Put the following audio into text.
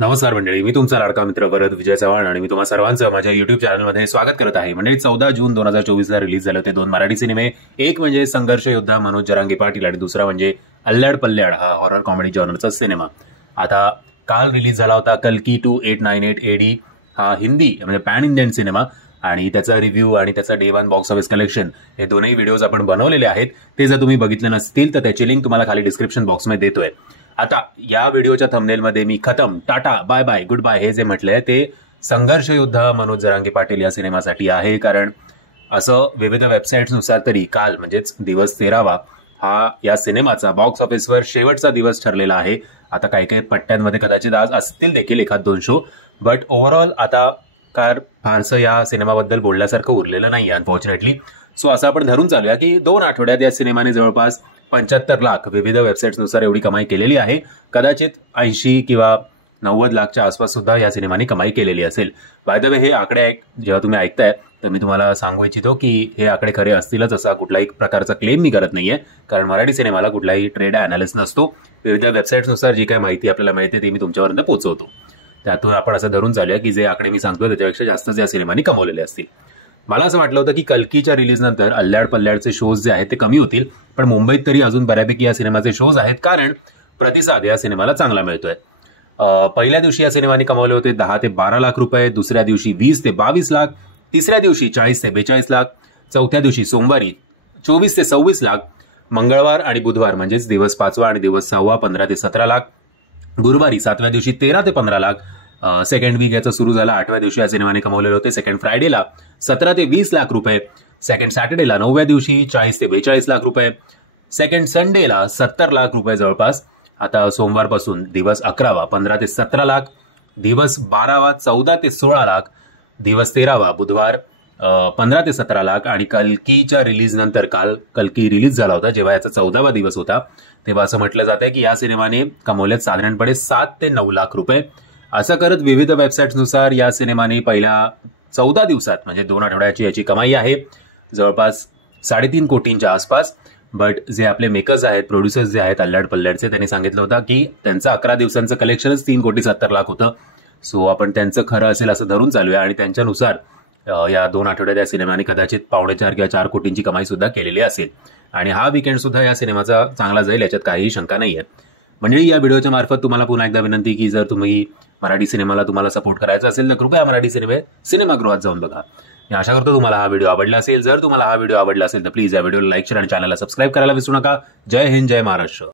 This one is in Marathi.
नमस्कार मंडळी, मी तुमचा लाडका मित्र वरद विजय चव्हाण आणि मी तुम्हा सर्वांचं माझ्या युट्यूब चॅनलमध्ये स्वागत करत आहे. मंडळी, 14 जून 2024 रिलीज झाले होते 2 मराठी सिनेमे. एक म्हणजे संघर्ष योद्धा मनोज जरांगे पाटील आणि दुसरा म्हणजे अल्ल्याड पल्ल्याड हा हॉरर कॉमेडी जॉनरचा सिनेमा. आता काल रिलीज झाला होता कल्की 2898 AD हा हिंदी म्हणजे पॅन इंडियन सिनेमा आणि त्याचा रिव्ह्यू आणि त्याचा डे 1 बॉक्स ऑफिस कलेक्शन हे दोन्ही व्हिडिओज आपण बनवलेले आहेत. ते जर तुम्ही बघितले नसतील तर त्याची लिंक तुम्हाला खाली डिस्क्रिप्शन बॉक्समध्ये देतोय. आता या व्हिडिओच्या थंबनेलमध्ये मी खतम, tata, bye bye, goodbye हे जे म्हटलंय ते संघर्ष योद्धा मनोज जरांगे पाटील या सिनेमासाठी आहे. कारण असं विविध वेबसाईट्सनुसार तरी काल म्हणजेच दिवस 13वा हा या सिनेमाचा बॉक्स ऑफिसवर शेवटचा दिवस ठरलेला आहे. आता काही काही पट्ट्यांमध्ये कदाचित आज असतील देखील एखाद दोन शो, बट ओव्हरऑल आता फारसं या सिनेमाबद्दल बोलण्यासारखं उरलेलं नाही अनफॉर्च्युनेटली. सो असं आपण धरून चालूया की 2 आठवड्यात या सिनेमाने जवळपास 75 लाख विविध वेबसाईट्सनुसार एवढी कमाई केलेली आहे. कदाचित 80 किंवा 90 लाखच्या आसपास सुद्धा या सिनेमाने कमाई केलेली असेल. बाय द वे, हे आकडे जेव्हा तुम्ही ऐकताय तर मी तुम्हाला सांगू इच्छितो की हे आकडे खरे असतीलच असा कुठलाही प्रकारचा क्लेम मी करत नाहीये, कारण मराठी सिनेमाला कुठलाही ट्रेड अनालिस्ट नसतो. विविध वेबसाईट्सनुसार जी काही माहिती आपल्याला मिळते ती मी तुमच्यापर्यंत पोहोचवतो. त्यातून आपण असं धरून चालूया की जे आकडे मी सांगतोय त्याच्यापेक्षा जास्तच या सिनेमाने कमवलेले असतील. मला असं वाटलं होतं की कल्कीच्या रिलीज नंतर अल्ल्याड पल्ल्याडचे शोज जे आहेत ते कमी होतील, पण मुंबईत तरी अजून बऱ्यापैकी या सिनेमाचे शोज आहेत कारण प्रतिसाद या सिनेमाला चांगला मिळतोय. पहिल्या दिवशी या सिनेमाने कमावले होते 10 ते 12 लाख रुपये, दुसऱ्या दिवशी 20 ते 22 लाख, तिसऱ्या दिवशी 40 ते 42 लाख, चौथ्या दिवशी सोमवारी 24 ते 26 लाख, मंगळवार आणि बुधवार म्हणजेच दिवस 5वा आणि दिवस 6वा 15 ते 17 लाख, गुरुवारी 7व्या दिवशी 13 ते 15 लाख, सेकंड वीक याचा सुरू झाला 8व्या दिवशी या सिनेमाने कमवलेले होते. सेकंड फ्रायडेला 17 ते 20 लाख रुपये, सेकंड सॅटर्डेला 9व्या दिवशी 40 ते 42 लाख रुपये, सेकंड संडेला 70 लाख रुपये जवळपास. आता सोमवारपासून दिवस 11वा 15 ते 17 लाख, दिवस 12वा 14 ते 16 लाख, दिवस 13वा बुधवार 15 ते 17 लाख आणि कल्कीच्या रिलीज नंतर काल कल्की रिलीज झाला होता जेव्हा याचा 14वा दिवस होता तेव्हा असं म्हटलं जात आहे की या सिनेमाने कमवलेत साधारणपणे 7 ते 9 लाख रुपये. असं करत विविध वेबसाईट्सनुसार या सिनेमाने पहिल्या 14 दिवसात म्हणजे 2 आठवड्याची याची कमाई आहे जवळपास 3.5 कोटींच्या आसपास. बट जे आपले मेकर्स आहेत, प्रोड्युसर्स जे आहेत अल्ल्याड पल्ल्याडचे, त्यांनी सांगितलं होतं की त्यांचं 11 दिवसांचं कलेक्शनच 3,70,00,000 होतं. सो आपण त्यांचं खरं असेल असं धरून चालूया आणि त्यांच्यानुसार या 2 आठवड्यात या सिनेमाने कदाचित 4.5 किंवा 4 कोटींची कमाई सुद्धा केलेली असेल आणि हा वीकेंड सुद्धा या सिनेमाचा चांगला जाईल याच्यात काहीही शंका नाहीये. म्हणजे या व्हिडिओच्या मार्फत तुम्हाला पुन्हा एकदा विनंती की जर तुम्ही मराठी सिनेमाला तुम्हाला सपोर्ट करायचा असेल तर कृपया मराठी सिनेमागृहात जाऊन बघा. मी आशा करतो तुम्हाला हा व्हिडिओ आवडला असेल. जर तुम्हाला हा व्हिडिओ आवडला असेल तर प्लीज या व्हिडिओला लाईक, शेअर आणि चॅनलला सबस्क्राईब करायला विसरू नका. जय हिंद, जय महाराष्ट्र.